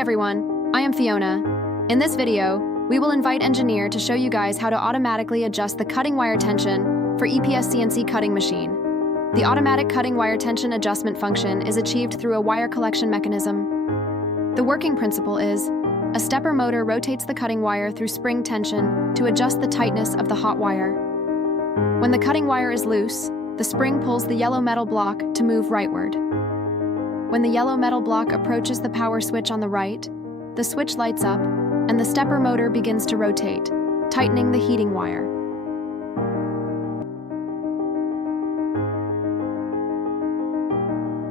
everyone, I am Fiona. In this video, we will invite engineer to show you guys how to automatically adjust the cutting wire tension for EPS CNC cutting machine. The automatic cutting wire tension adjustment function is achieved through a wire collection mechanism. The working principle is, a stepper motor rotates the cutting wire through spring tension to adjust the tightness of the hot wire. When the cutting wire is loose, the spring pulls the yellow metal block to move rightward. When the yellow metal block approaches the power switch on the right, the switch lights up and the stepper motor begins to rotate, tightening the heating wire.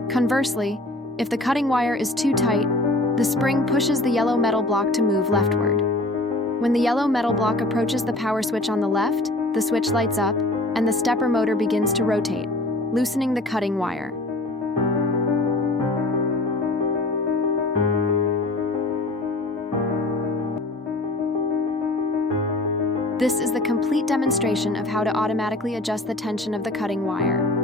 Conversely, if the cutting wire is too tight, the spring pushes the yellow metal block to move leftward. When the yellow metal block approaches the power switch on the left, the switch lights up and the stepper motor begins to rotate, loosening the cutting wire. This is the complete demonstration of how to automatically adjust the tension of the cutting wire.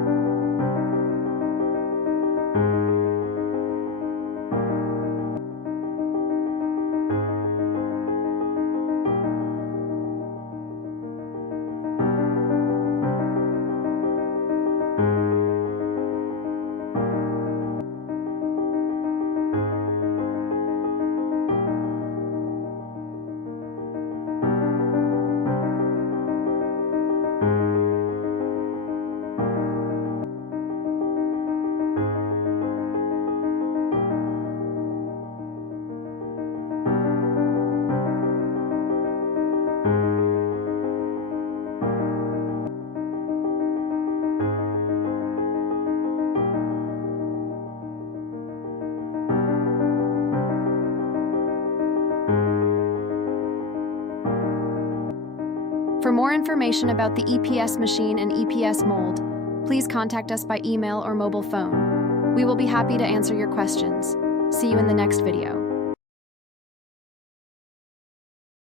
For more information about the EPS machine and EPS mold, please contact us by email or mobile phone. We will be happy to answer your questions. See you in the next video.